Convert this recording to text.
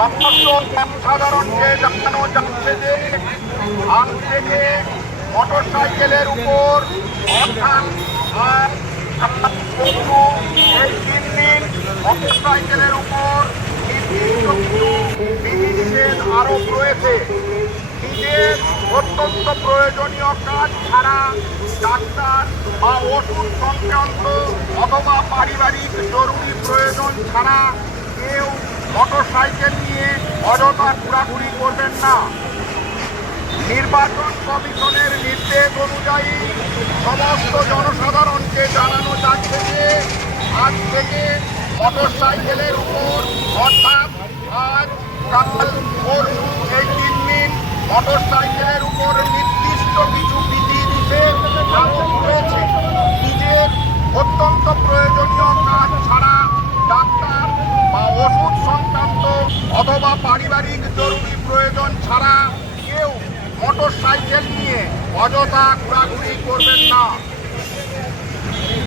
সমস্ত জনসাধারণকে জানানো যাচ্ছে যে আজ থেকে মোটরসাইকেলের উপর অর্থাৎ এই 3 দিন মোটরসাইকেলের উপর নির্দিষ্ট বিধিনিষেধ আরোপ রয়েছে। নিজের অত্যন্ত প্রয়োজনীয় কাজ ছাড়া ডাক্তার বা ওষুধ সংক্রান্ত অথবা পারিবারিক জরুরি প্রয়োজন ছাড়া কেউ মোটরসাইকেল নিয়ে অযথা ঘোরাঘুরি করবেন না। নির্বাচন কমিশনের নির্দেশ অনুযায়ী সমস্ত জনসাধারণকে জানানো যাচ্ছে যে আজ থেকে মোটরসাইকেলের উপর অর্থাৎ আজ কাল পরশু এই 3 দিন মোটরসাইকেলের উপর নির্দিষ্ট কিছু বিধিনিষেধ আরোপ রয়েছে। নিজের অত্যন্ত প্রয়োজনীয় কাজ ছাড়া ডাক্তার বা ওষুধ সংক্রান্ত অথবা পারিবারিক জরুরি প্রয়োজন ছাড়া কেউ মোটরসাইকেল নিয়ে অযথা ঘোরাঘুরি করবেন না।